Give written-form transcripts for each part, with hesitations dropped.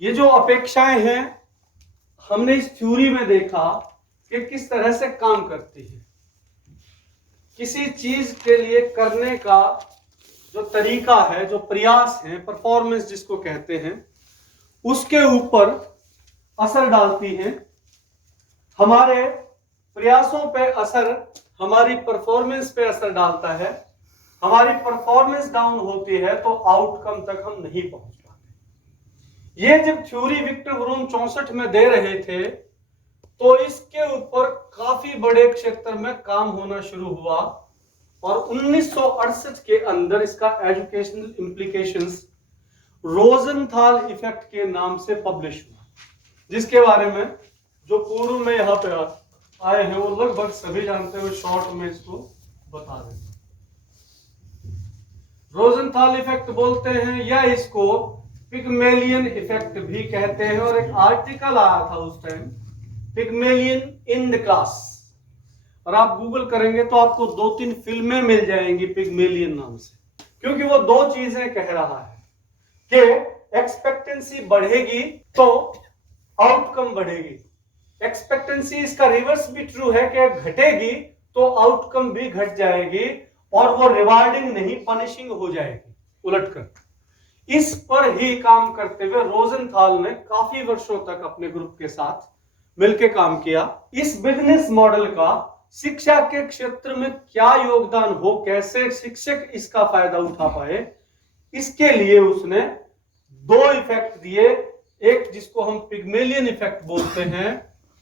ये जो अपेक्षाएं हैं हमने इस थ्योरी में देखा कि किस तरह से काम करती है। किसी चीज के लिए करने का जो तरीका है, जो प्रयास है, परफॉर्मेंस जिसको कहते हैं, उसके ऊपर असर डालती हैं। हमारे प्रयासों पे असर हमारी परफॉर्मेंस पे असर डालता है। हमारी परफॉर्मेंस डाउन होती है तो आउटकम तक हम नहीं पहुंच पाते। ये जब थ्योरी विक्टर वरूम 64 में दे रहे थे तो इसके ऊपर काफी बड़े क्षेत्र में काम होना शुरू हुआ और 1968 के अंदर इसका एजुकेशनल इम्प्लीकेशंस रोजनथाल इफेक्ट के नाम से पब्लिश हुआ, जिसके बारे में जो पूर्व में यहां पे आए हैं वो लगभग सभी जानते हुए शॉर्ट में इसको बता दें। रोजनथाल इफेक्ट बोलते हैं या इसको पिग्मेलियन इफेक्ट भी कहते हैं। और एक आर्टिकल आया था उस time, Pygmalion in the class, और आप गूगल करेंगे तो आपको 2-3 फिल्में मिल जाएंगी पिग्मेलियन नाम से, क्योंकि वो दो चीजें कह रहा है कि एक्सपेक्टेंसी बढ़ेगी तो आउटकम बढ़ेगी। एक्सपेक्टेंसी इसका रिवर्स भी ट्रू है कि घटेगी तो आउटकम भी घट जाएगी और वो रिवार्डिंग नहीं पनिशिंग हो जाएगी उलटकर। इस पर ही काम करते हुए रोजनथाल ने काफी वर्षों तक अपने ग्रुप के साथ मिलकर काम किया। इस बिजनेस मॉडल का शिक्षा के क्षेत्र में क्या योगदान हो, कैसे शिक्षक इसका फायदा उठा पाए, इसके लिए उसने 2 इफेक्ट दिए। एक जिसको हम पिग्मेलियन इफेक्ट बोलते हैं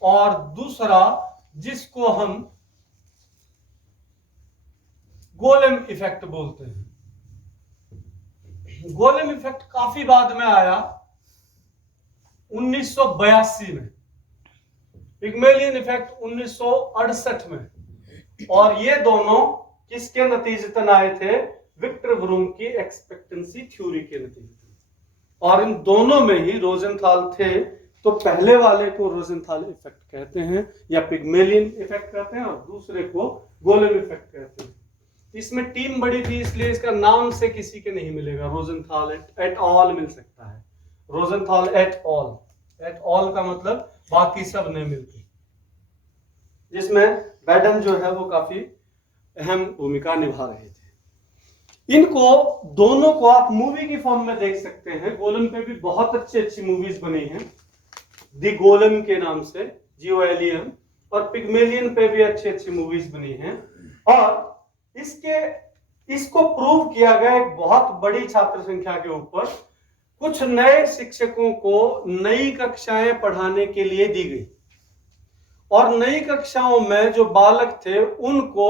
और दूसरा जिसको हम गोलेम इफेक्ट बोलते हैं। गोलेम इफेक्ट काफी बाद में आया 1982 में, पिग्मेलियन इफेक्ट 1968 में, और ये दोनों किसके नतीजतन आए थे? विक्टर वरूम की एक्सपेक्टेंसी थ्योरी के नतीजतन। और इन दोनों में ही रोजनथाल थे, तो पहले वाले को रोजनथाल इफेक्ट कहते हैं या पिग्मेलियन इफेक्ट कहते हैं और दूसरे को गोलेम इफेक्ट कहते हैं। इसमें टीम बड़ी थी इसलिए इसका नाम से किसी के नहीं मिलेगा, रोजनथाल एट ऑल मिल सकता है। रोजनथाल एट ऑल का मतलब बाकी सब ने मिलकर, जिसमें बैडन जो है वो काफी अहम भूमिका निभा रहे थे। इनको दोनों को आप मूवी की फॉर्म में देख सकते हैं। गोलेम पे भी बहुत अच्छी मूवीज बनी हैं, दी गोलेम के नाम से, GOLEM, और पिग्मेलियन पे भी अच्छी मूवीज बनी हैं। और इसको प्रूव किया गया एक बहुत बड़ी छात्र संख्या के ऊपर। कुछ नए शिक्षकों को नई कक्षाएं पढ़ाने के लिए दी गई और नई कक्षाओं में जो बालक थे उनको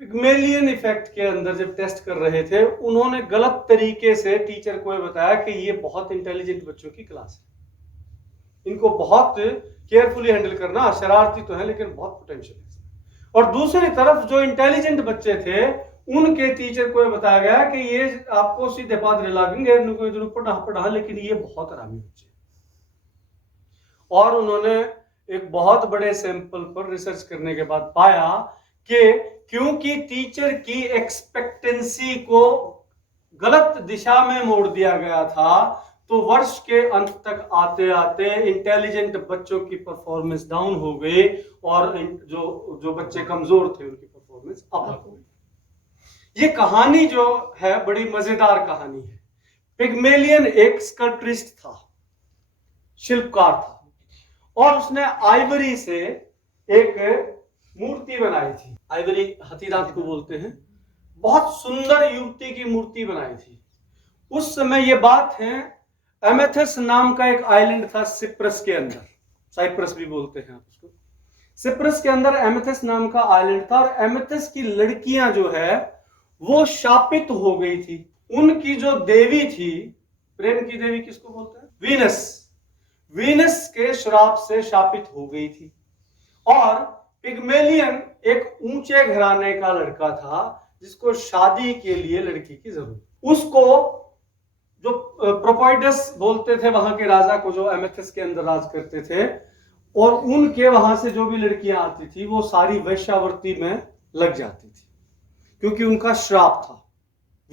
पिग्मेलियन इफेक्ट के अंदर जब टेस्ट कर रहे थे, उन्होंने गलत तरीके से टीचर को बताया कि ये बहुत इंटेलिजेंट बच्चों की क्लास है, इनको बहुत केयरफुली हैंडल करना, शरारती तो है लेकिन बहुत पोटेंशियल है। और दूसरी तरफ जो इंटेलिजेंट बच्चे थे उनके टीचर को बताया गया कि ये आपको सीधे पादरे लागेंगे, पढ़ा, लेकिन ये बहुत आरामी बच्चे। और उन्होंने एक बहुत बड़े सैंपल पर रिसर्च करने के बाद पाया कि क्योंकि टीचर की एक्सपेक्टेंसी को गलत दिशा में मोड़ दिया गया था, तो वर्ष के अंत तक आते आते इंटेलिजेंट बच्चों की परफॉर्मेंस डाउन हो गई और जो बच्चे कमजोर थे उनकी परफॉर्मेंस अप हो गई। ये कहानी जो है बड़ी मजेदार कहानी है। पिग्मेलियन एक स्कल्पट्रिस्ट था, शिल्पकार था, और उसने आइवरी से एक मूर्ति बनाई थी। आइवरी हथीदांत को बोलते हैं। बहुत सुंदर युवती की मूर्ति बनाई थी। उस समय ये बात है, एमेथस नाम का एक आइलैंड था सिप्रस के अंदर, साइप्रस भी बोलते हैं आप उसको। सिप्रस के अंदर एमेथस नाम का आइलैंड था और एमेथस की लड़कियां जो है वो शापित हो गई थी। उनकी जो देवी थी, प्रेम की देवी किसको बोलते हैं? वीनस के श्राप से शापित हो गई थी। और पिग्मेलियन एक ऊंचे घराने का लड़का था जिसको शादी के लिए लड़की की जरूरत। उसको जो प्रोपोइडस बोलते थे वहां के राजा को, जो एमेथस के अंदर राज करते थे, और उनके वहां से जो भी लड़कियां आती थी वो सारी वैश्यावृत्ति में लग जाती थी, क्योंकि उनका श्राप था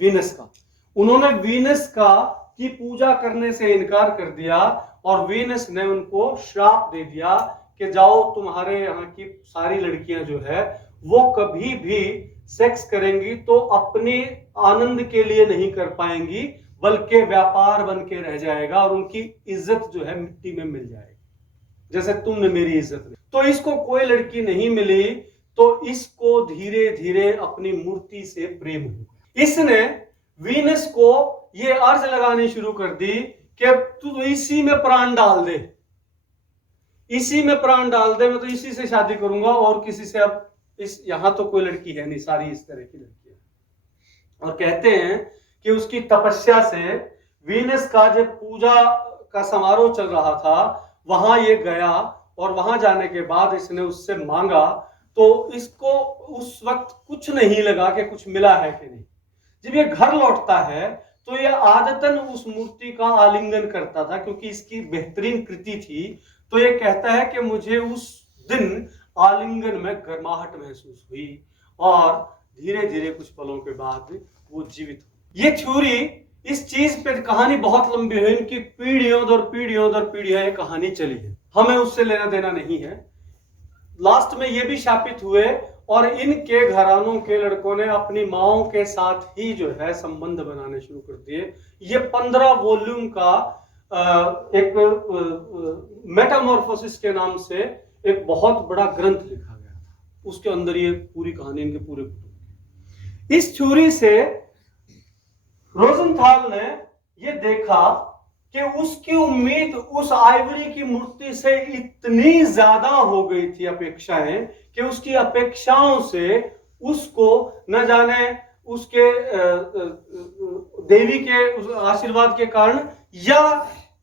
वीनस का। उन्होंने वीनस का की पूजा करने से इनकार कर दिया और वीनस ने उनको श्राप दे दिया कि जाओ, तुम्हारे यहाँ की सारी लड़कियां जो है वो कभी भी सेक्स करेंगी तो अपने आनंद के लिए नहीं कर पाएंगी, बल्कि व्यापार बन के रह जाएगा और उनकी इज्जत जो है मिट्टी में मिल जाएगी, जैसे तुमने मेरी इज्जत ली। तो इसको कोई लड़की नहीं मिली, तो इसको धीरे धीरे अपनी मूर्ति से प्रेम हुआ। इसने वीनस को ये अर्ज लगानी शुरू कर दी कि तू इसी में प्राण डाल दे, इसी में प्राण डाल दे, मैं तो इसी से शादी करूंगा और किसी से अब इस यहां तो कोई लड़की है नहीं, सारी इस तरह की लड़कियां। और कहते हैं कि उसकी तपस्या से वीनस का जब पूजा का समारोह चल रहा था वहां ये गया और वहां जाने के बाद इसने उससे मांगा, तो इसको उस वक्त कुछ नहीं लगा कि कुछ मिला है कि नहीं। जब ये घर लौटता है तो ये आदतन उस मूर्ति का आलिंगन करता था क्योंकि इसकी बेहतरीन कृति थी। तो ये कहता है कि मुझे उस दिन आलिंगन में गर्माहट महसूस हुई और धीरे धीरे कुछ पलों के बाद वो जीवित हुई। ये थ्योरी, इस चीज पे कहानी बहुत लंबी है, इनकी पीढ़ियों दर पीढ़ियों दर पीढ़ियां ये कहानी चली है, हमें उससे लेना देना नहीं है। लास्ट में ये भी शापित हुए और इनके घरानों के लड़कों ने अपनी माओं के साथ ही जो है संबंध बनाने शुरू कर दिए। ये 15 वॉल्यूम का एक मेटामॉर्फोसिस के नाम से एक बहुत बड़ा ग्रंथ लिखा गया था, उसके अंदर ये पूरी कहानी इनके पूरे कुतुब। इस थ्योरी से रोजेंथाल ने ये देखा कि उसकी उम्मीद उस आइवरी की मूर्ति से इतनी ज्यादा हो गई थी, अपेक्षाएं, कि उसकी अपेक्षाओं से उसको न जाने उसके देवी के उस आशीर्वाद के कारण या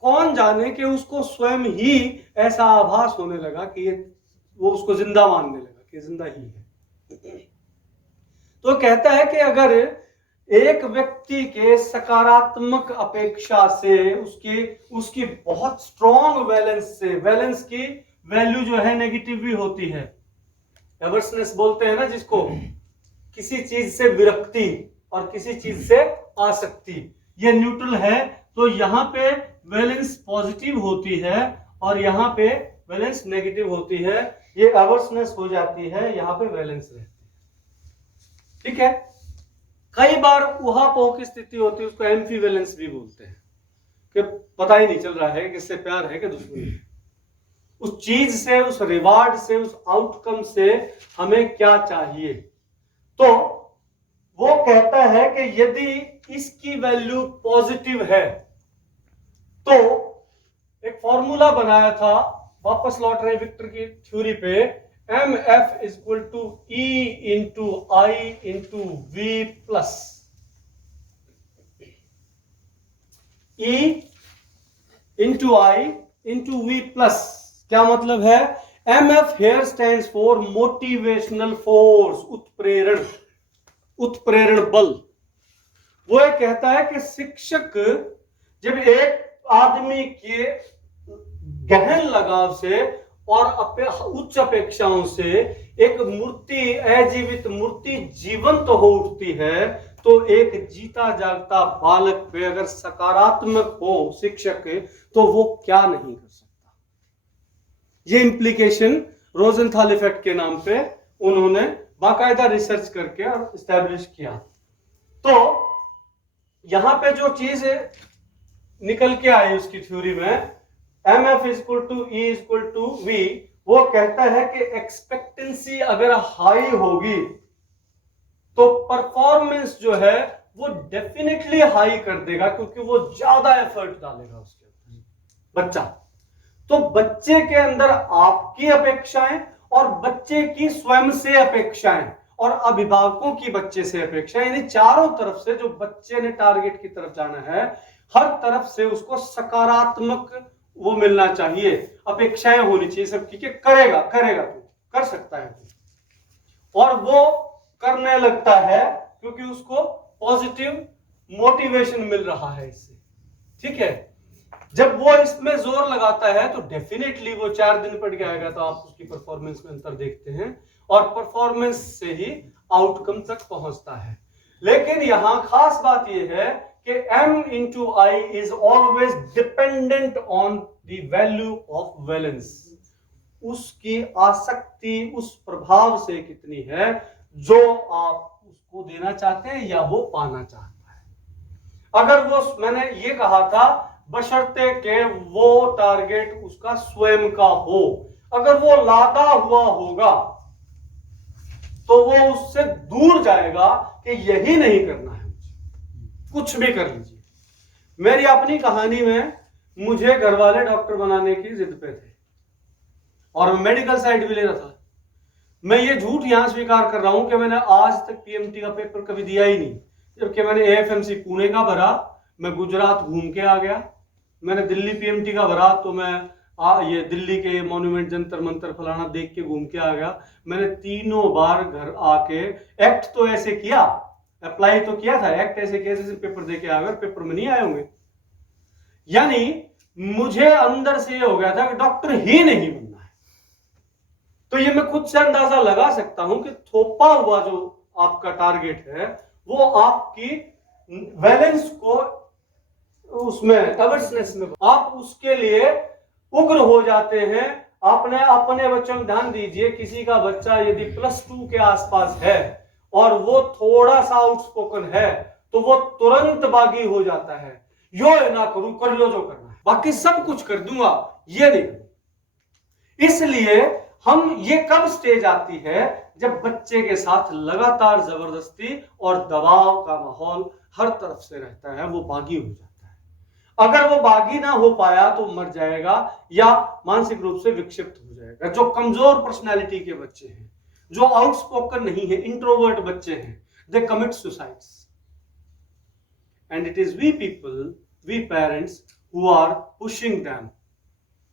कौन जाने कि उसको स्वयं ही ऐसा आभास होने लगा कि वो उसको जिंदा मानने लगा कि जिंदा ही है। तो कहता है कि अगर एक व्यक्ति के सकारात्मक अपेक्षा से उसकी बहुत स्ट्रॉन्ग वैलेंस से, वैलेंस की वैल्यू जो है नेगेटिव भी होती है, एवर्सनेस बोलते हैं ना जिसको, किसी चीज से विरक्ति और किसी चीज से आसक्ति, ये न्यूट्रल है। तो यहाँ पे वैलेंस पॉजिटिव होती है और यहाँ पे वैलेंस नेगेटिव होती है, ये एवर्सनेस हो जाती है, यहाँ पे वैलेंस रहती है। ठीक है, कई बार उहापोह की स्थिति होती है, उसको एम्फीवैलेंस भी बोलते हैं, कि पता ही नहीं चल रहा है किससे प्यार है कि दुश्मनी है, उस चीज से, उस रिवार्ड से, उस आउटकम से हमें क्या चाहिए। तो वो कहता है कि यदि इसकी वैल्यू पॉजिटिव है तो एक फॉर्मूला बनाया था, वापस लौट रहे विक्टर की थ्योरी पे, MF equal to E into I into V plus E into I into V plus. क्या मतलब है? MF here stands for motivational force, उत्प्रेरण, उत्प्रेरण बल। वो ये कहता है कि शिक्षक जब एक आदमी के गहन लगाव से और उच्च अपेक्षाओं से एक मूर्ति, अजीवित मूर्ति जीवंत तो हो उठती है, तो एक जीता जागता बालक पे अगर सकारात्मक हो शिक्षक, तो वो क्या नहीं कर सकता। ये इंप्लीकेशन रोजेंथाल इफेक्ट के नाम पे उन्होंने बाकायदा रिसर्च करके और एस्टैब्लिश किया। तो यहां पे जो चीज निकल के आई उसकी थ्योरी में, MF equal to E equal to V, वो कहता है कि एक्सपेक्टेंसी अगर हाई होगी तो परफॉर्मेंस जो है वो डेफिनेटली हाई कर देगा, क्योंकि वो ज्यादा एफर्ट डालेगा उसके अंदर बच्चा। तो बच्चे के अंदर आपकी अपेक्षाएं और बच्चे की स्वयं से अपेक्षाएं और अभिभावकों की बच्चे से अपेक्षाएं, यानी चारों तरफ से जो बच्चे ने टारगेट की तरफ जाना है, हर तरफ से उसको सकारात्मक वो मिलना चाहिए, अपेक्षाएं होनी चाहिए सबकी कि करेगा, करेगा, तू कर सकता है तू, और वो करने लगता है क्योंकि उसको पॉजिटिव मोटिवेशन मिल रहा है इससे। ठीक है, जब वो इसमें जोर लगाता है तो डेफिनेटली वो 4 दिन पढ़ के आएगा तो आप उसकी परफॉर्मेंस में अंतर देखते हैं और परफॉर्मेंस से ही आउटकम तक पहुंचता है। लेकिन यहां खास बात यह है कि m into I is always dependent on the value of valence. उसकी आसक्ति उस प्रभाव से कितनी है जो आप उसको देना चाहते हैं या वो पाना चाहता है। अगर वो, मैंने ये कहा था, बशर्ते के वो टारगेट उसका स्वयं का हो, अगर वो लादा हुआ होगा तो वो उससे दूर जाएगा कि यही नहीं करना है मुझे, कुछ भी कर लीजिए। मेरी अपनी कहानी में मुझे घर वाले डॉक्टर बनाने की जिद पे थे और मैं मेडिकल साइड भी ले रहा था। मैं ये झूठ यहां स्वीकार कर रहा हूं कि मैंने आज तक पीएमटी का पेपर कभी दिया ही नहीं, जबकि मैंने एएफएमसी पुणे का भरा, मैं गुजरात घूम के आ गया, मैंने दिल्ली पीएमटी का भरा तो मैं ये दिल्ली के मॉन्यूमेंट जंतर मंतर फलाना देख के घूम के आ गया। मैंने तीनों बार घर आके एक्ट तो ऐसे किया, अप्लाई तो किया था, एक्ट ऐसे किया जैसे पेपर दे के आ गए, पेपर में नहीं आए होंगे। यानी मुझे अंदर से ये हो गया था कि डॉक्टर ही नहीं बनना है। तो ये मैं खुद से अंदाजा लगा सकता हूं कि थोपा हुआ जो आपका टारगेट है वो आपकी वैलेंस को उसमें अवर्सनेस में आप उसके लिए उग्र हो जाते हैं। आपने अपने बच्चों में ध्यान दीजिए, किसी का बच्चा यदि +2 के आसपास है और वो थोड़ा सा आउटस्पोकन है तो वो तुरंत बागी हो जाता है, यो ना करूं, कर लो जो करना है, बाकी सब कुछ कर दूंगा, ये नहीं। इसलिए हम, ये कब स्टेज आती है जब बच्चे के साथ लगातार जबरदस्ती और दबाव का माहौल हर तरफ से रहता है, वो बागी हो जाता है। अगर वो बागी ना हो पाया तो मर जाएगा या मानसिक रूप से विक्षिप्त हो जाएगा। जो कमजोर पर्सनालिटी के बच्चे हैं, जो आउटस्पोकन नहीं है, इंट्रोवर्ट बच्चे हैं, they commit suicides. And it is we people, we parents who are pushing them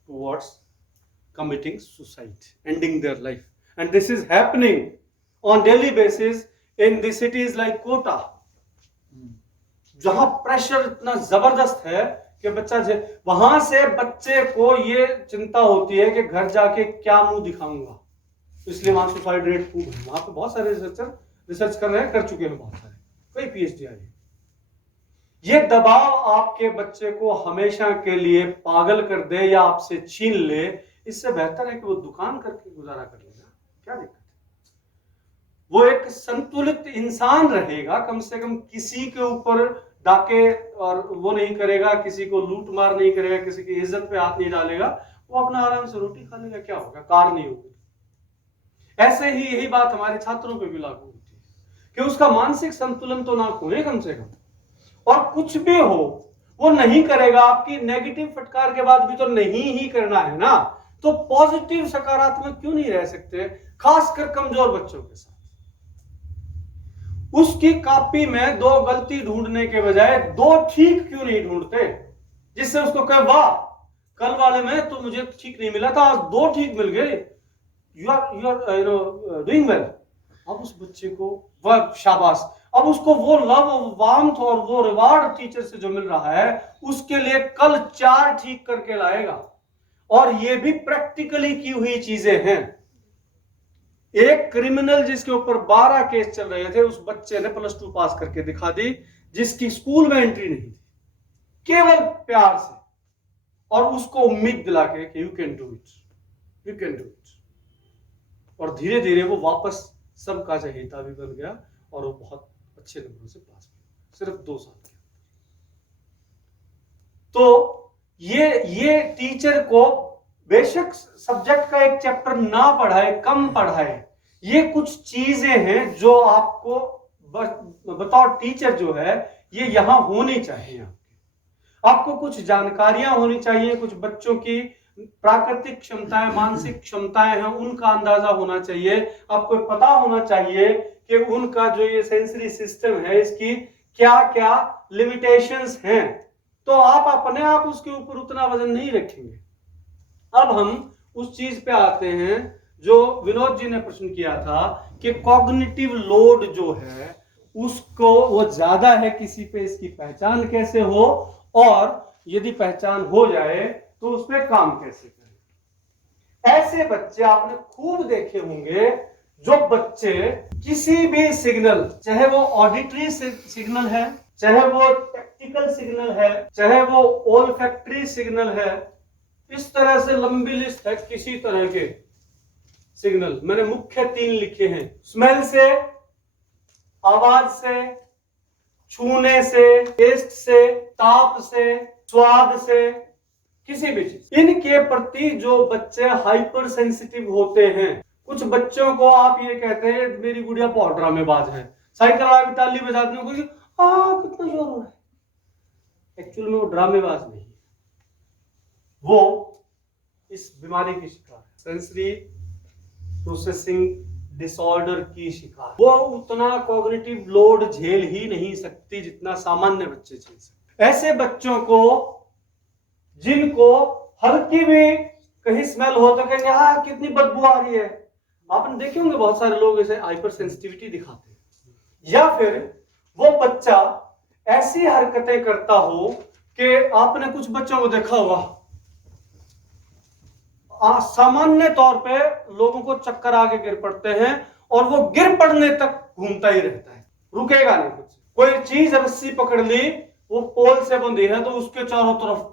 towards committing suicide, ending their life. And this is happening on daily basis in the cities like Kota, जहां pressure इतना जबरदस्त है कि बच्चा, वहां से बच्चे को ये चिंता होती है कि घर जाके क्या मुंह दिखाऊंगा, इसलिए वहां सुसाइड रेट खूब है। वहां पे बहुत सारे रिसर्चर रिसर्च कर रहे हैं, कर चुके हैं बहुत सारे, कई पीएचडी आई है। ये दबाव आपके बच्चे को हमेशा के लिए पागल कर दे या आपसे छीन ले, इससे बेहतर है कि वो दुकान करके गुजारा कर लेगा, क्या दिक्कत है। वो एक संतुलित इंसान रहेगा, कम से कम किसी के ऊपर डाके और वो नहीं करेगा, किसी को लूट मार नहीं करेगा, किसी की इज्जत पे हाथ नहीं डालेगा, वो अपना आराम से रोटी खा लेगा, क्या होगा, कार नहीं होगी। ऐसे ही यही बात हमारे छात्रों पे भी लागू होती है कि उसका मानसिक संतुलन तो ना खोए कम से कम, और कुछ भी हो वो नहीं करेगा। आपकी नेगेटिव फटकार के बाद भी तो नहीं ही करना है ना, तो पॉजिटिव सकारात्मक क्यों नहीं रह सकते, खासकर कमजोर बच्चों के साथ। उसकी कॉपी में 2 गलती ढूंढने के बजाय 2 ठीक क्यों नहीं ढूंढते, जिससे उसको कहे वाह, कल वाले में तो मुझे ठीक नहीं मिला था, आज 2 ठीक मिल गए, यू आर डूइंग वेल। अब उस बच्चे को वह शाबाश, अब उसको वो लव, वार्मथ और वो रिवार्ड टीचर से जो मिल रहा है, उसके लिए कल 4 ठीक करके लाएगा। और ये भी प्रैक्टिकली की हुई चीजें हैं। एक क्रिमिनल जिसके ऊपर 12 केस चल रहे थे, उस बच्चे ने +2 पास करके दिखा दी, जिसकी स्कूल में एंट्री नहीं थी, केवल प्यार से, और उसको उम्मीद दिला के कि you can do it, you can do it. और धीरे धीरे वो वापस सबका चहेता भी बन गया और वो बहुत अच्छे नंबरों से पास हुआ, सिर्फ 2 साल के अंदर। तो ये टीचर को बेशक सब्जेक्ट का एक चैप्टर ना पढ़ाए, कम पढ़ाए, ये कुछ चीजें हैं जो आपको बतौर टीचर जो है ये यहां होनी चाहिए। आपको कुछ जानकारियां होनी चाहिए, कुछ बच्चों की प्राकृतिक क्षमताएं, मानसिक क्षमताएं हैं, उनका अंदाजा होना चाहिए। आपको पता होना चाहिए कि उनका जो ये सेंसरी सिस्टम है, इसकी क्या क्या लिमिटेशंस हैं, तो आप अपने आप उसके ऊपर उतना वजन नहीं रखेंगे। अब हम उस चीज पे आते हैं जो विनोद जी ने प्रश्न किया था कि कॉग्निटिव लोड जो है उसको वो ज्यादा है किसी पे, इसकी पहचान कैसे हो, और यदि पहचान हो जाए तो उस पर काम कैसे करें। ऐसे बच्चे आपने खूब देखे होंगे जो बच्चे किसी भी सिग्नल, चाहे वो ऑडिटरी सिग्नल है चाहे वो टैक्टिकल सिग्नल है, चाहे वो ओल्फैक्टरी सिग्नल है, इस तरह से लंबी लिस्ट है किसी तरह के सिग्नल। मैंने मुख्य 3 लिखे हैं, स्मेल से, आवाज से, छूने से, टेस्ट से, ताप से, स्वाद से, किसी भी चीज, इनके प्रति जो बच्चे हाइपर सेंसिटिव होते हैं, कुछ बच्चों को आप ये कहते हैं मेरी गुड़िया बहुत ड्रामेबाज है, साइकिल वाला भी ताली बजाते हैं, कितना जोर हो रहा है, एक्चुअल में वो ड्रामेबाज नहीं, वो इस बीमारी की शिकार है, सेंसरी प्रोसेसिंग डिसऑर्डर की शिकार। वो उतना कॉग्निटिव लोड झेल ही नहीं सकती जितना सामान्य बच्चे झेल सकते। ऐसे बच्चों को, जिनको हल्की भी कहीं स्मेल हो तो कहेंगे हाँ कितनी बदबू आ रही है, आपने देखे होंगे बहुत सारे लोग ऐसे हाइपर सेंसिटिविटी दिखाते हैं। या फिर वो बच्चा ऐसी हरकतें करता हो कि आपने कुछ बच्चों को देखा होगा, सामान्य तौर पे लोगों को चक्कर आके गिर पड़ते हैं और वो गिर पड़ने तक घूमता ही रहता है, रुकेगा नहीं। कुछ कोई चीज रस्सी पकड़ ली, वो पोल से बंधी है तो उसके चारों तरफ,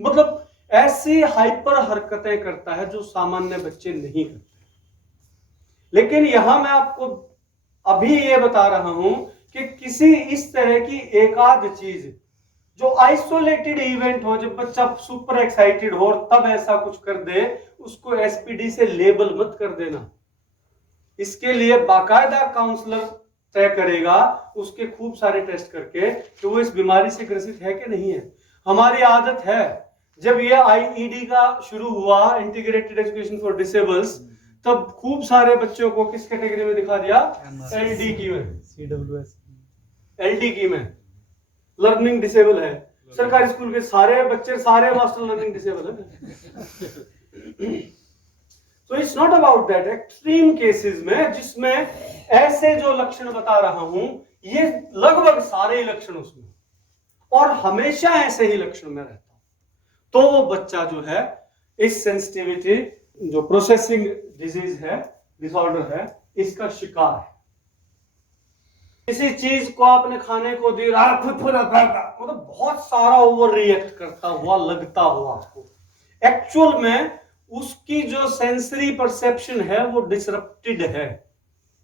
मतलब ऐसी हाइपर हरकतें करता है जो सामान्य बच्चे नहीं करते। लेकिन यहां मैं आपको अभी ये बता रहा हूं कि किसी इस तरह की एकाध चीज जो आइसोलेटेड इवेंट हो, जब बच्चा सुपर एक्साइटेड हो और तब ऐसा कुछ कर दे, उसको एसपीडी से लेबल मत कर देना। इसके लिए बाकायदा काउंसलर तय करेगा, उसके खूब सारे टेस्ट करके कि वो इस बीमारी से ग्रसित है कि नहीं है। हमारी आदत है, जब ये आईईडी का शुरू हुआ, इंटीग्रेटेड एजुकेशन फॉर डिसेबल्स, तब खूब सारे बच्चों को किस कैटेगरी में दिखा दिया, एलडी की में, CWS एलडी की में, लर्निंग डिसेबल है। सरकारी स्कूल के सारे बच्चे, सारे मास्टर लर्निंग डिसेबल है। तो it's not about that. Extreme cases में जिसमें ऐसे जो लक्षण बता रहा हूं, ये लगभग सारे लक्षण उसमें, और हमेशा ऐसे ही लक्षण में रहता हूं, तो वो बच्चा जो है इस सेंसिटिविटी, जो प्रोसेसिंग डिजीज है, डिसऑर्डर है, इसका शिकार है। किसी चीज को आपने खाने को दी, मतलब बहुत सारा ओवर रिएक्ट करता हुआ लगता हुआ आपको, एक्चुअल में उसकी जो सेंसरी परसेप्शन है वो डिसरप्टेड है,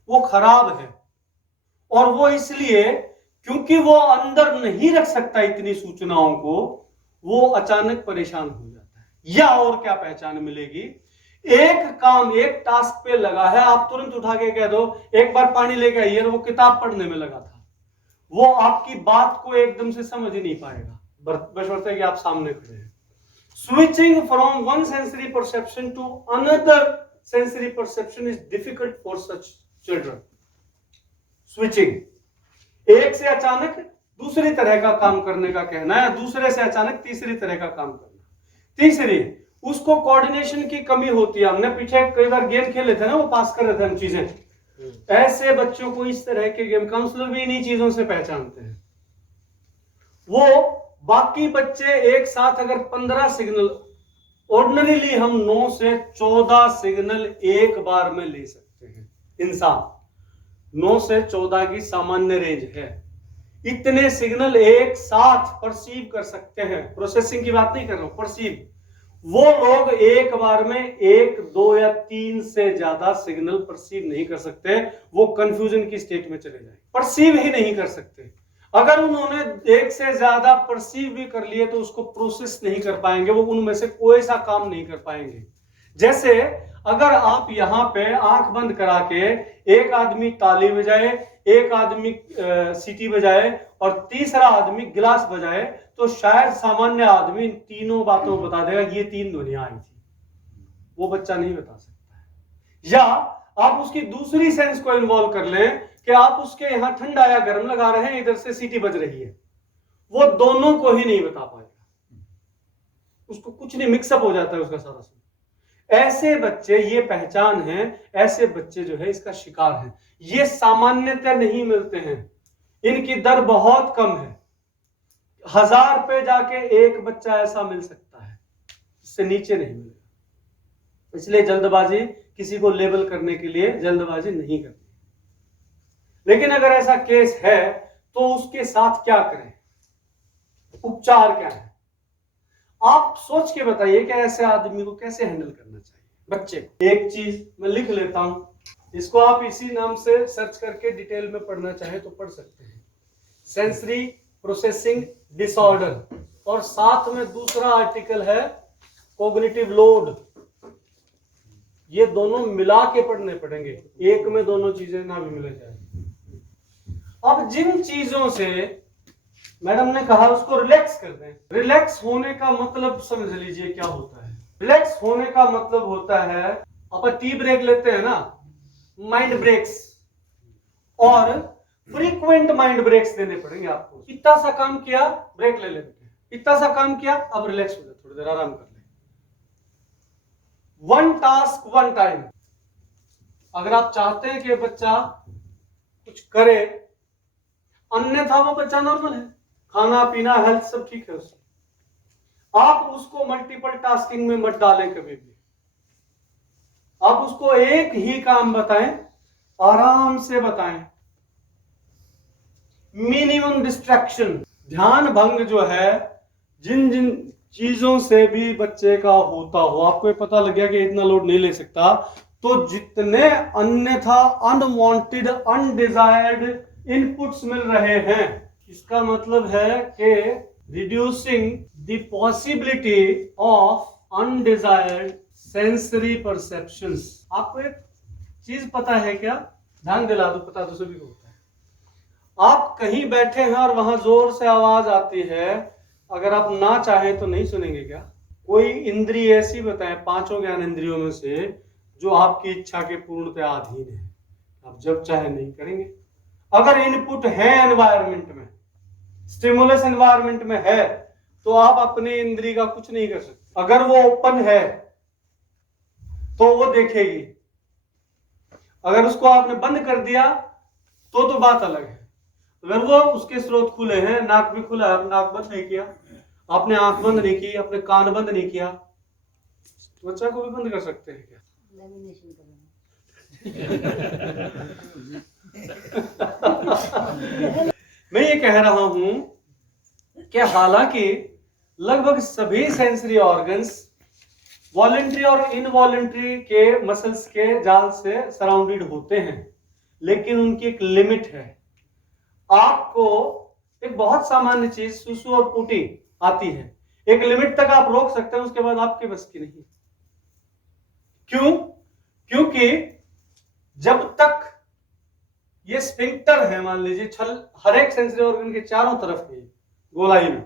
वो खराब है, और वो इसलिए क्योंकि वो अंदर नहीं रख सकता इतनी सूचनाओं को, वो अचानक परेशान हो जाता है। या और क्या पहचान मिलेगी, एक काम, एक टास्क पे लगा है, आप तुरंत उठा के कह दो एक बार पानी लेके आइए, वो किताब पढ़ने में लगा था, वो आपकी बात को एकदम से समझ ही नहीं पाएगा, बशर्ते कि आप सामने खड़े हैं। Switching from one sensory perception to another sensory perception is difficult for such children. Switching, एक से अचानक दूसरी तरह का काम करने का कहना है, दूसरे से अचानक तीसरी तरह का काम करना। तीसरी, उसको कोऑर्डिनेशन की कमी होती है। हमने पीछे कई बार गेम खेले थे ना, वो पास कर रहे थे हम चीजें। ऐसे बच्चों को इस तरह के गेम काउंसलर भी इन्हीं चीजों से पहचानते हैं। वो बाकी बच्चे एक साथ अगर 15 सिग्नल, ऑर्डिनरीली हम 9 से 14 सिग्नल एक बार में ले सकते हैं। इंसान 9 से 14 की सामान्य रेंज है, इतने सिग्नल एक साथ परसीव कर सकते हैं। प्रोसेसिंग की बात नहीं कर रहा हूं, परसीव। वो लोग एक बार में 1, 2 या 3 से ज्यादा सिग्नल परसीव नहीं कर सकते, वो कंफ्यूजन की स्टेट में चले जाए, परसीव ही नहीं कर सकते। अगर उन्होंने एक से ज्यादा परसीव भी कर लिए तो उसको प्रोसेस नहीं कर पाएंगे, वो उनमें से कोई सा काम नहीं कर पाएंगे। जैसे अगर आप यहां पे आंख बंद करा के एक आदमी ताली बजाए, एक आदमी सीटी बजाए और तीसरा आदमी गिलास बजाए, तो शायद सामान्य आदमी इन तीनों बातों को बता देगा कि ये 3 ध्वनियां आई थी, वो बच्चा नहीं बता सकता है। या आप उसकी दूसरी सेंस को इन्वॉल्व कर लें कि आप उसके यहां ठंडा या गर्म लगा रहे हैं, इधर से सीटी बज रही है, वो दोनों को ही नहीं बता पाएगा, उसको कुछ नहीं, मिक्सअप हो जाता है उसका सारा। ऐसे बच्चे, ये पहचान है, ऐसे बच्चे जो है इसका शिकार हैं। ये सामान्यतः नहीं मिलते हैं, इनकी दर बहुत कम है। 1000 पे जाके एक बच्चा ऐसा मिल सकता है, इससे नीचे नहीं मिलेगा। इसलिए जल्दबाजी, किसी को लेबल करने के लिए जल्दबाजी नहीं करती। लेकिन अगर ऐसा केस है तो उसके साथ क्या करें, उपचार क्या है? आप सोच के बताइए कि ऐसे आदमी को कैसे हैंडल करना चाहिए, बच्चे को। एक चीज मैं लिख लेता हूं, इसको आप इसी नाम से सर्च करके डिटेल में पढ़ना चाहे तो पढ़ सकते हैं, सेंसरी प्रोसेसिंग डिसऑर्डर। और साथ में दूसरा आर्टिकल है कॉग्निटिव लोड। ये दोनों मिला के पढ़ने पड़ेंगे, एक में दोनों चीजें ना भी मिले जाए। अब जिन चीजों से मैडम ने कहा उसको रिलैक्स कर दें। रिलैक्स होने का मतलब समझ लीजिए क्या होता है। रिलैक्स होने का मतलब होता है, अपन टी ब्रेक लेते हैं ना, माइंड ब्रेक्स, और फ्रीक्वेंट माइंड ब्रेक्स देने पड़ेंगे आपको। इतना सा काम किया, ब्रेक ले लेते हैं, इतना सा काम किया, अब रिलैक्स हो जाए, थोड़ी देर आराम कर ले। One task one time. अगर आप चाहते हैं कि बच्चा कुछ करे, अन्यथा वो बच्चा नॉर्मल है, खाना पीना हेल्थ सब ठीक है उसकी, आप उसको मल्टीपल टास्किंग में मत डालें कभी भी। आप उसको एक ही काम बताएं, आराम से बताएं, मिनिमम डिस्ट्रैक्शन। ध्यान भंग जो है, जिन जिन चीजों से भी बच्चे का होता हो, आपको पता लग गया कि इतना लोड नहीं ले सकता, तो जितने अन्यथा अनवांटेड अनडिजायर्ड इनपुट्स मिल रहे हैं, इसका मतलब है कि reducing the possibility of undesired sensory perceptions. आपको एक चीज पता है क्या? ध्यान दिला दो, पता तो सभी को होता है। आप कहीं बैठे हैं और वहां जोर से आवाज आती है, अगर आप ना चाहें तो नहीं सुनेंगे क्या? कोई इंद्रिय ऐसी बताएं पांचों ज्ञान इंद्रियों में से जो आपकी इच्छा के पूर्णतः अधीन है, आप जब चाहे नहीं करेंगे। अगर इनपुट है एनवायरमेंट में, स्टिमुलस एनवायरमेंट में है, तो आप अपने इंद्रिय का कुछ नहीं कर सकते। अगर वो ओपन है तो वो देखेगी, अगर उसको आपने बंद कर दिया तो बात अलग है। अगर वो उसके स्रोत खुले हैं, नाक भी खुला है, नाक बंद नहीं किया आपने, आंख बंद नहीं की, अपने कान बंद नहीं किया, बच्चा को भी बंद कर सकते हैं क्या? मैं ये कह रहा हूं कि हालांकि लगभग सभी सेंसरी ऑर्गन्स वॉलंटरी और इनवॉलंटरी के मसल्स के जाल से सराउंडेड होते हैं, लेकिन उनकी एक लिमिट है। आपको एक बहुत सामान्य चीज सुसु और पुटी आती है, एक लिमिट तक आप रोक सकते हैं, उसके बाद आपके बस की नहीं। क्यों? क्योंकि जब तक ये स्फिंक्टर है, मान लीजिए छल हर एक सेंसरी ऑर्गन के चारों तरफ है गोलाई में,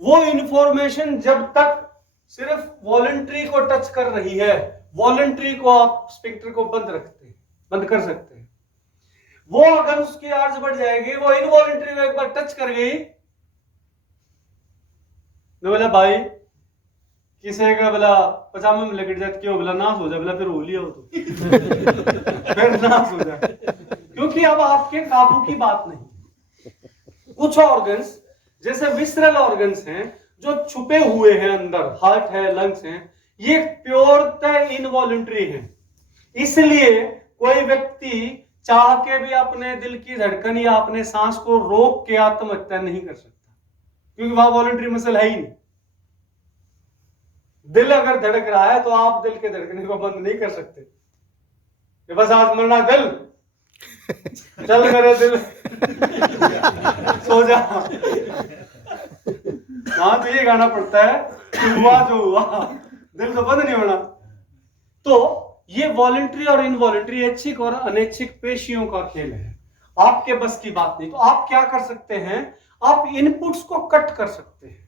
वो इंफॉर्मेशन जब तक सिर्फ वॉलंटरी को टच कर रही है, वॉलंटरी को आप स्फिंक्टर को बंद कर सकते हैं। वो अगर उसकी आर्ज बढ़ जाएगी, वो इनवॉलंटरी को एक बार टच कर गई, तो बोला भाई किसी का बोला पजामे में लकड़ जाए, क्यों बोला नाश हो जाए, बोला फिर होली हो तो फिर नाश हो जाए, क्योंकि अब आपके काबू की बात नहीं। कुछ ऑर्गन्स जैसे विसरल ऑर्गन्स हैं जो छुपे हुए हैं अंदर, हार्ट है, लंग्स हैं, ये प्योरतः इनवॉलंटरी है। इसलिए कोई व्यक्ति चाह के भी अपने दिल की धड़कन या अपने सांस को रोक के आत्महत्या नहीं कर सकता, क्योंकि वहां वॉलंटरी मसल है ही नहीं। दिल अगर धड़क रहा है तो आप दिल के धड़कने को बंद नहीं कर सकते कि बस आज मरना दिल, चल मेरे दिल सो जा। वहां तो ये गाना पड़ता है, हुआ जो हुआ, दिल तो बंद नहीं होना। तो ये वॉलंटरी और इनवॉलंटरी, ऐच्छिक और अनैच्छिक पेशियों का खेल है, आपके बस की बात नहीं। तो आप क्या कर सकते हैं? आप इनपुट्स को कट कर सकते हैं।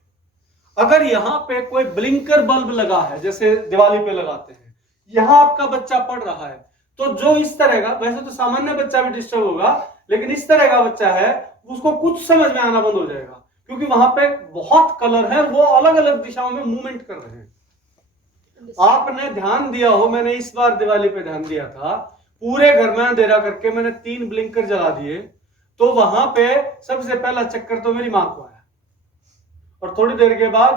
अगर यहां पे कोई ब्लिंकर बल्ब लगा है, जैसे दिवाली पे लगाते हैं, यहां आपका बच्चा पढ़ रहा है, तो जो इस तरह का, वैसे तो सामान्य बच्चा भी डिस्टर्ब होगा, लेकिन इस तरह का बच्चा है उसको कुछ समझ में आना बंद हो जाएगा, क्योंकि वहां पे बहुत कलर है, वो अलग अलग दिशाओं में मूवमेंट कर रहे हैं। आपने ध्यान दिया हो, मैंने इस बार दिवाली पे ध्यान दिया था, पूरे घर में अंधेरा करके मैंने 3 ब्लिंकर जला दिए, तो वहां पे सबसे पहला चक्कर तो मेरी मां को आया, और थोड़ी देर के बाद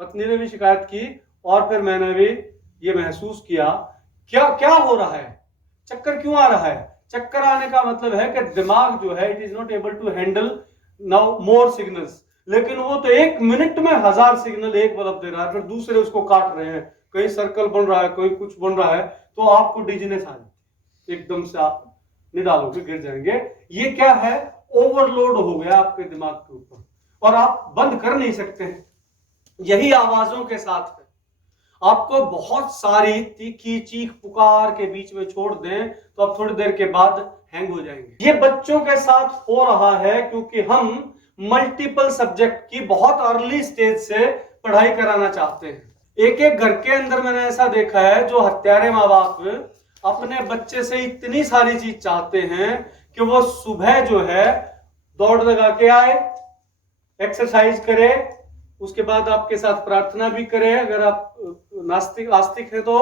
पत्नी ने भी शिकायत की, और फिर मैंने भी ये महसूस किया क्या क्या हो रहा है, चक्कर क्यों आ रहा है। चक्कर आने का मतलब है कि दिमाग जो है it is not able to handle now more signals, लेकिन वो तो 1 मिनट में 1000 सिग्नल एक बल्ब दे रहा है, फिर दूसरे उसको काट रहे हैं, कहीं सर्कल बन रहा है, कहीं कुछ बन रहा है, तो आपको डिजीनेस आ जाती है, एकदम से आप निडालोगे, गिर जाएंगे। ये क्या है, ओवरलोड हो गया आपके दिमाग के ऊपर, और आप बंद कर नहीं सकते हैं। यही आवाजों के साथ है, आपको बहुत सारी तीखी चीख पुकार के बीच में छोड़ दें तो आप थोड़ी देर के बाद हैंग हो जाएंगे। ये बच्चों के साथ हो रहा है क्योंकि हम मल्टीपल सब्जेक्ट की बहुत अर्ली स्टेज से पढ़ाई कराना चाहते हैं। एक एक घर के अंदर मैंने ऐसा देखा है जो हत्यारे माँ बाप अपने बच्चे से इतनी सारी चीज चाहते हैं कि वो सुबह जो है दौड़ लगा के आए, एक्सरसाइज करे, उसके बाद आपके साथ प्रार्थना भी करे, अगर आप नास्तिक आस्तिक है तो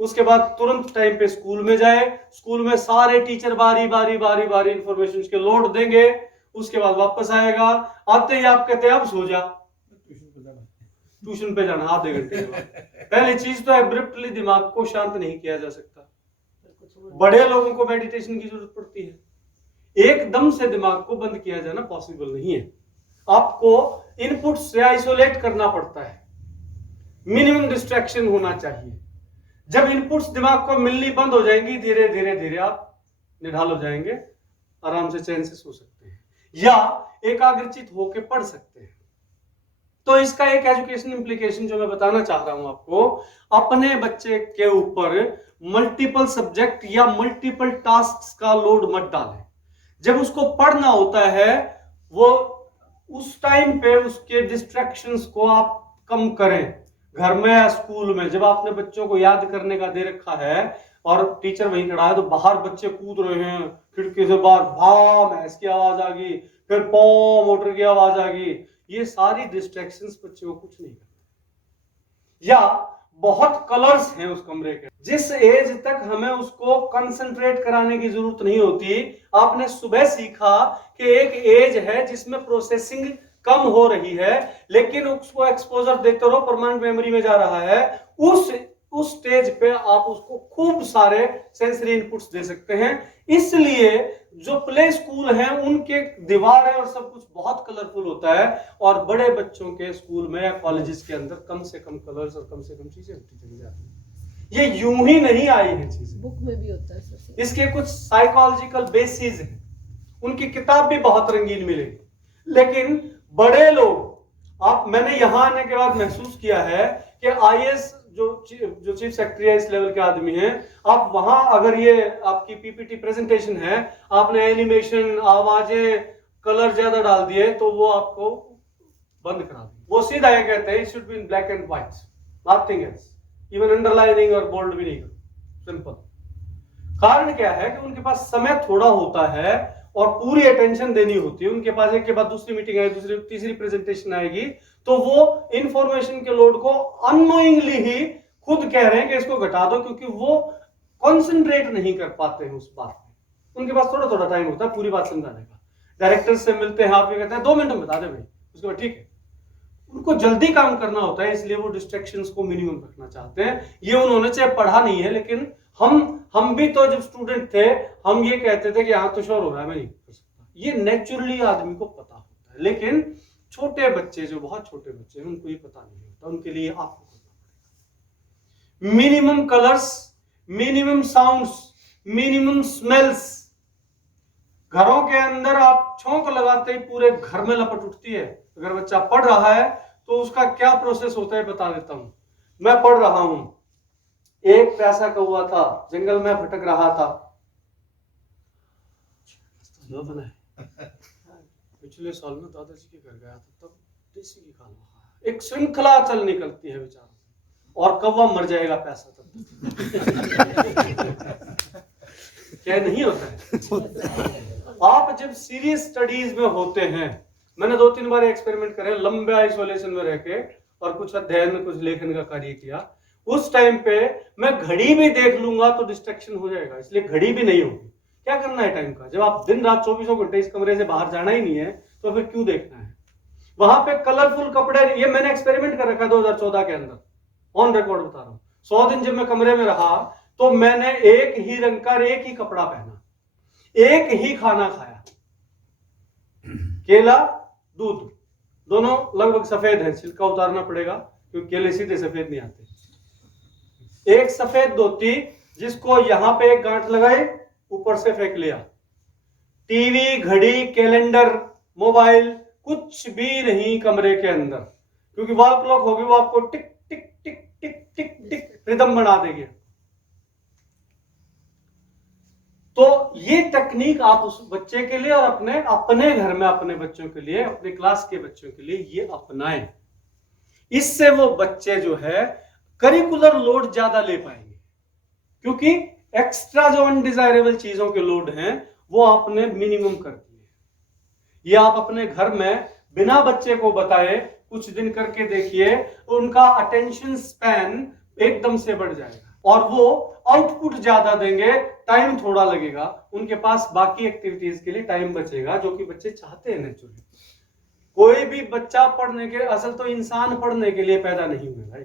उसके बाद तुरंत टाइम पे स्कूल में जाए, स्कूल में सारे टीचर बारी बारी बारी बारी इंफॉर्मेशन के लोड देंगे, उसके बाद वापस आएगा, आते ही आप कहते हैं अब सो जा, ट्यूशन पे जाना आधे घंटे के बाद। पहली चीज तो एब्रप्टली दिमाग को शांत नहीं किया जा सकता, बड़े लोगों को मेडिटेशन की जरूरत पड़ती है, एकदम से दिमाग को बंद किया जाना पॉसिबल नहीं है, आपको इनपुट से आइसोलेट करना पड़ता है, मिनिमम डिस्ट्रैक्शन होना चाहिए। जब इनपुट्स दिमाग को मिलनी बंद हो जाएंगी, धीरे धीरे धीरे आप निढाल हो जाएंगे, आराम से चैन से सो सकते हैं या एकाग्रचित होकर पढ़ सकते हैं। तो इसका एक एजुकेशन इंप्लीकेशन जो मैं बताना चाह रहा हूं आपको, अपने बच्चे के ऊपर मल्टीपल सब्जेक्ट या मल्टीपल टास्क्स का लोड मत डालें। जब उसको पढ़ना होता है वो उस टाइम पे उसके डिस्ट्रैक्शंस को आप कम करें। घर में या स्कूल में जब आपने बच्चों को याद करने का दे रखा है और टीचर वहीं खड़ा है तो बाहर बच्चे कूद रहे हैं, खिड़की से बाहर भाम ऐसी आवाज आ गई, फिर पॉ मोटर की आवाज आ गई, ये सारी डिस्ट्रैक्शंस बच्चे को कुछ नहीं करते। या बहुत कलर्स हैं उस कमरे के, जिस एज तक हमें उसको कंसंट्रेट कराने की जरूरत नहीं होती। आपने सुबह सीखा कि एक एज है जिसमें प्रोसेसिंग कम हो रही है, लेकिन उसको एक्सपोजर देते रहो, परमानेंट मेमोरी में जा रहा है। उस स्टेज पे आप उसको खूब सारे सेंसरी इनपुट्स दे सकते हैं। इसलिए जो प्ले स्कूल हैं उनके दीवारें और सब कुछ बहुत कलरफुल होता है, और बड़े बच्चों के स्कूल में या कॉलेजेस के अंदर कम से कम कलर्स और कम से कम चीजें होती चली जाती है। ये यूं ही नहीं आई है चीजें, बुक में भी होता है। इसके कुछ साइकोलॉजिकल बेसिस हैं, उनकी किताब भी बहुत रंगीन मिलेगी। लेकिन बड़े लोग, मैंने यहां आने के बाद महसूस किया है कि आईएएस जो चीफ सेक्रेटरी है इस लेवल के आदमी हैं, आप वहां अगर ये आपकी पीपीटी प्रेजेंटेशन है, आपने एनिमेशन, आवाजें, कलर ज्यादा डाल दिए तो वो आपको बंद करा दें। वो सीधा ये कहते हैं it should be in black and white, nothing else, even underlining और बोल्ड भी नहीं, सिंपल। कारण क्या है कि उनके पास समय थोड़ा होता है और पूरी अटेंशन देनी होती है। उनके पास एक के बाद दूसरी मीटिंग आएगी, दूसरी तीसरी प्रेजेंटेशन आएगी, तो वो इंफॉर्मेशन के लोड को अननोइंगली ही खुद कह रहे हैं कि इसको घटा दो, क्योंकि वो कंसंट्रेट नहीं कर पाते हैं उस बात में। उनके पास थोड़ा थोड़ा टाइम होता है पूरी बात समझाने का। डायरेक्टर से मिलते हैं, आप ये कहते हैं 2 मिनट में बता दे भाई, उसके बाद ठीक है। उनको जल्दी काम करना होता है, इसलिए वो डिस्ट्रैक्शंस को मिनिमम रखना चाहते हैं। ये उन्होंने चाहे पढ़ा नहीं है, लेकिन हम भी तो जब स्टूडेंट थे हम ये कहते थे कि हाँ तो श्योर हो रहा है, मैं नहीं कर सकता। ये नेचुरली आदमी को पता होता है, लेकिन छोटे बच्चे, जो बहुत छोटे बच्चे हैं, उनको ये पता नहीं होता। उनके लिए आपको करना पड़ेगा minimum colours, minimum sounds, minimum smells. घरों के अंदर आप छौंक लगाते ही पूरे घर में लपट उठती है। अगर बच्चा पढ़ रहा है तो उसका क्या प्रोसेस होता है बता देता हूं। मैं पढ़ रहा हूं, एक प्यासा कौवा था, जंगल में भटक रहा था। पिछले साल में दादाजी के घर गया था, तब देसी घी खा लो। एक श्रृंखला चल निकलती है बेचारा, और कौवा मर जाएगा प्यासा तब। क्या नहीं होता है? आप जब सीरियस स्टडीज में होते हैं, मैंने 2-3 बार एक्सपेरिमेंट करे, लंबे आइसोलेशन में रह के और कुछ अध्ययन में कुछ लेखन का कार्य किया। उस टाइम पे मैं घड़ी भी देख लूंगा तो डिस्ट्रैक्शन हो जाएगा, इसलिए घड़ी भी नहीं होगी। क्या करना है टाइम का? जब आप दिन रात 24 घंटे इस कमरे से बाहर जाना ही नहीं है तो फिर क्यों देखना है? वहां पे कलरफुल कपड़े, ये मैंने एक्सपेरिमेंट कर रखा 2014 के अंदर, ऑन रिकॉर्ड बता रहा हूं। 100 दिन जब मैं कमरे में रहा तो मैंने एक ही रंग का एक ही कपड़ा पहना, एक ही खाना खाया, केला दूध, दोनों लगभग सफेद है, छिलका उतारना पड़ेगा क्योंकि केले सीधे सफेद नहीं आते। एक सफेद धोती जिसको यहां पे एक गांठ लगाई, ऊपर से फेंक लिया। टीवी, घड़ी, कैलेंडर, मोबाइल कुछ भी नहीं कमरे के अंदर, क्योंकि वॉल क्लॉक होगी, वो आपको टिक टिक टिक टिक टिक टिक रिदम बना देगी। तो ये टेक्निक आप उस बच्चे के लिए और अपने घर में अपने बच्चों के लिए, अपने क्लास के बच्चों के लिए ये अपनाएं। इससे वो बच्चे जो है करिकुलर लोड ज्यादा ले पाएंगे, क्योंकि एक्स्ट्रा जो अनडिजायरेबल चीजों के लोड हैं वो आपने मिनिमम कर दिए। ये आप अपने घर में बिना बच्चे को बताए कुछ दिन करके देखिए, उनका अटेंशन स्पैन एकदम से बढ़ जाएगा और वो आउटपुट ज्यादा देंगे, टाइम थोड़ा लगेगा, उनके पास बाकी एक्टिविटीज के लिए टाइम बचेगा, जो कि बच्चे चाहते हैं नेचुरली। कोई भी बच्चा पढ़ने के, असल तो इंसान पढ़ने के लिए पैदा नहीं हुए भाई,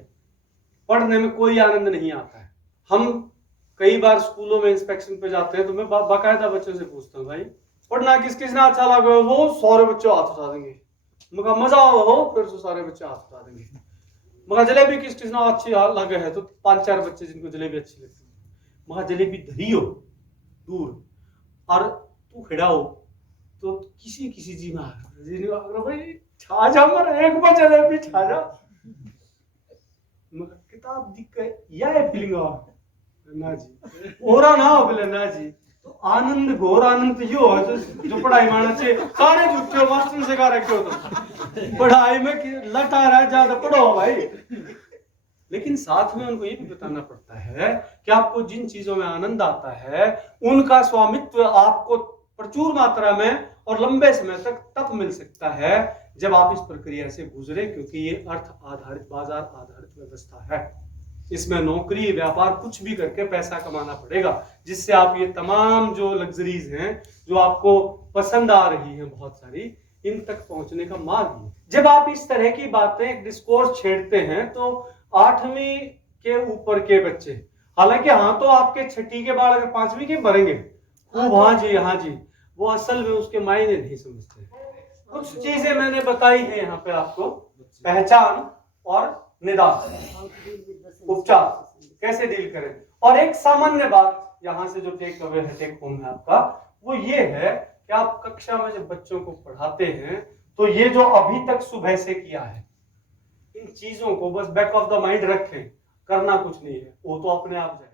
पढ़ने में कोई आनंद नहीं आता है। हम कई बार स्कूलों में इंस्पेक्शन पे जाते हैं तो मैं बाकायदा बच्चों से पूछता हूँ, भाई पढ़ना किस किस ने अच्छा लगा, वो सारे बच्चे हाथ उठा देंगे। मगर मजा हो फिर तो सारे बच्चे हाथ उठा देंगे। मगर जलेबी किस किस ने अच्छी लगे है तो 5-4 बच्चे जिनको जलेबी अच्छी लगती है। मगर जलेबी धरी हो दूर और तू खड़ा हो तो किसी किसी जी में भाई छा जा, मर एक बार जलेबी छा जा। मगर किताब दिख के यह फीलिंग ना जी ओरा ना हो बोले ना जी। तो आनंद, घोर आनंद तो यो है जो पढ़ाई माना चाहिए। सारे झुके मास्टर से कहा रखे हो तो पढ़ाई में लटा रहा है, ज्यादा पढ़ो भाई। लेकिन साथ में उनको ये भी बताना पड़ता है कि आपको जिन चीजों में आनंद आता है उनका स्वामित्व आपको प्रचुर मात्रा में और लंबे समय तक तब मिल सकता है जब आप इस प्रक्रिया से गुजरे, क्योंकि ये अर्थ आधारित, बाजार आधारित व्यवस्था है। इसमें नौकरी, व्यापार कुछ भी करके पैसा कमाना पड़ेगा, जिससे आप ये तमाम जो लग्जरीज हैं जो आपको पसंद आ रही हैं बहुत सारी, इन तक पहुंचने का मार्ग है। जब आप इस तरह की बातें, एक डिस्कोर्स छेड़ते हैं तो 8वीं के ऊपर के बच्चे, हालांकि हाँ तो आपके 6ठी के बाद अगर 5वीं के भरेंगे हाँ जी हाँ जी, वो असल में उसके मायने नहीं समझते। कुछ चीजें मैंने बताई है यहाँ पे आपको, पहचान और निदान, उपचार कैसे डील करें। और एक सामान्य बात यहाँ से जो टेक अवे है, टेक होम है आपका, वो ये है कि आप कक्षा में जब बच्चों को पढ़ाते हैं तो ये जो अभी तक सुबह से किया है, इन चीजों को बस बैक ऑफ द माइंड रखें, करना कुछ नहीं है, वो तो अपने आप जाए।